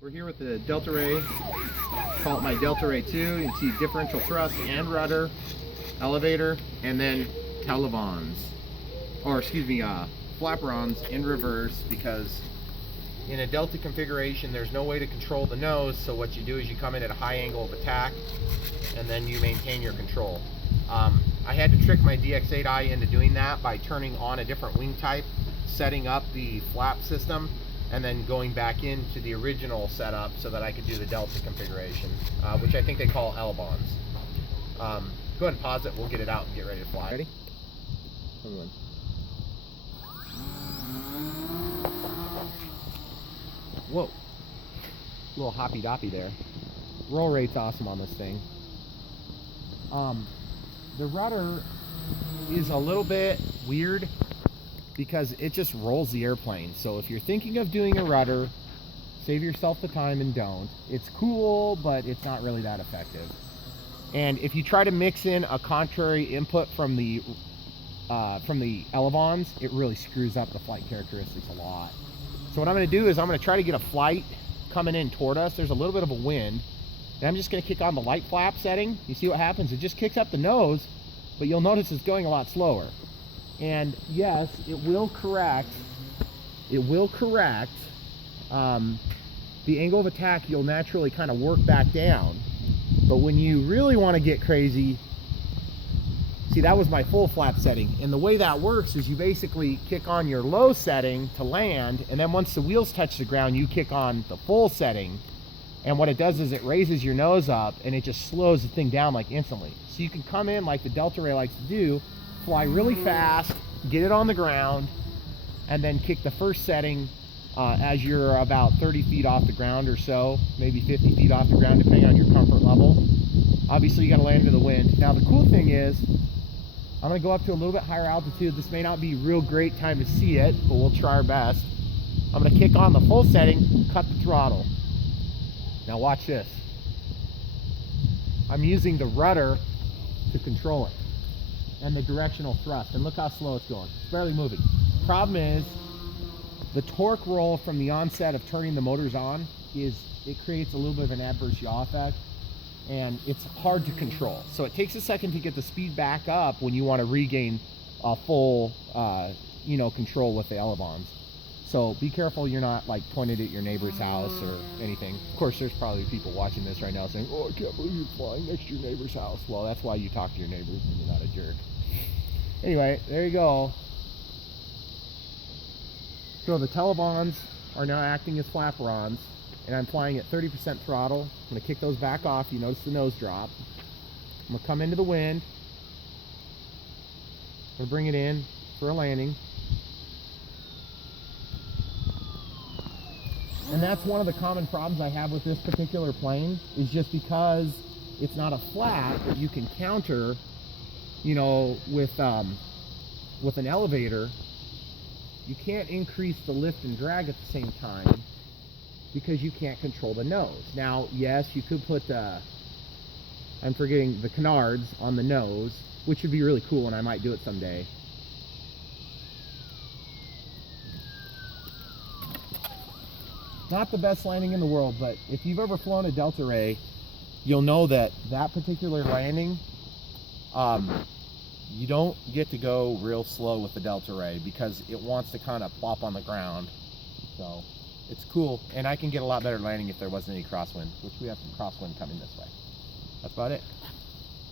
We're here with the Delta Ray, call it my Delta Ray 2. You can see differential thrust and rudder, elevator, and then Flaperons, or excuse me, Flaperons in reverse, because in a Delta configuration there's no way to control the nose, so what you do is you come in at a high angle of attack and then you maintain your control. I had to trick my DX8i into doing that by turning on a different wing type, setting up the flap system, and then going back into the original setup so that I could do the Delta configuration, which I think they call elevons. Go ahead and pause it, we'll get it out and get ready to fly. Ready? Whoa, a little hoppy doppy there. Roll rate's awesome on this thing. The rudder is a little bit weird because it just rolls the airplane. So if you're thinking of doing a rudder, save yourself the time and don't. It's cool, but it's not really that effective. And if you try to mix in a contrary input from the elevons, it really screws up the flight characteristics a lot. So what I'm going to do is I'm going to try to get a flight coming in toward us. There's a little bit of a wind, and I'm just going to kick on the light flap setting. You see what happens? It just kicks up the nose, but you'll notice it's going a lot slower. And yes, it will correct the angle of attack. You'll naturally kind of work back down, but when you really want to get crazy, see, that was my full flap setting, and the way that works is you basically kick on your low setting to land, and then once the wheels touch the ground you kick on the full setting, and what it does is it raises your nose up and it just slows the thing down like instantly. So you can come in like the Delta Ray likes to do, fly really fast, get it on the ground, and then kick the first setting as you're about 30 feet off the ground or so, maybe 50 feet off the ground depending on your comfort level. Obviously you got to land into the wind. Now the cool thing is I'm going to go up to a little bit higher altitude. This may not be real great time to see it, but we'll try our best. I'm going to kick on the full setting, cut the throttle. Now watch this. I'm using the rudder to control it and the directional thrust, and look how slow it's going. It's barely moving. Problem is the torque roll from the onset of turning the motors on it creates a little bit of an adverse yaw effect, and it's hard to control. So it takes a second to get the speed back up when you want to regain a full control with the elevons. So be careful you're not like pointed at your neighbor's house or anything. Of course there's probably people watching this right now saying, oh, I can't believe you're flying next to your neighbor's house. Well, that's why you talk to your neighbors and you're not a jerk. Anyway, there you go. So the televons are now acting as flaperons, and I'm flying at 30% throttle. I'm going to kick those back off. You notice the nose drop. I'm going to come into the wind. I'm going to bring it in for a landing. And that's one of the common problems I have with this particular plane, is just because it's not a flap that you can counter, with an elevator. You can't increase the lift and drag at the same time because you can't control the nose. Now, yes, you could put I'm forgetting the canards on the nose, which would be really cool, and I might do it someday. Not the best landing in the world, but if you've ever flown a Delta Ray, you'll know that that particular landing, you don't get to go real slow with the Delta Ray because it wants to kind of plop on the ground. So it's cool, and I can get a lot better landing if there wasn't any crosswind, which we have some crosswind coming this way. That's about it.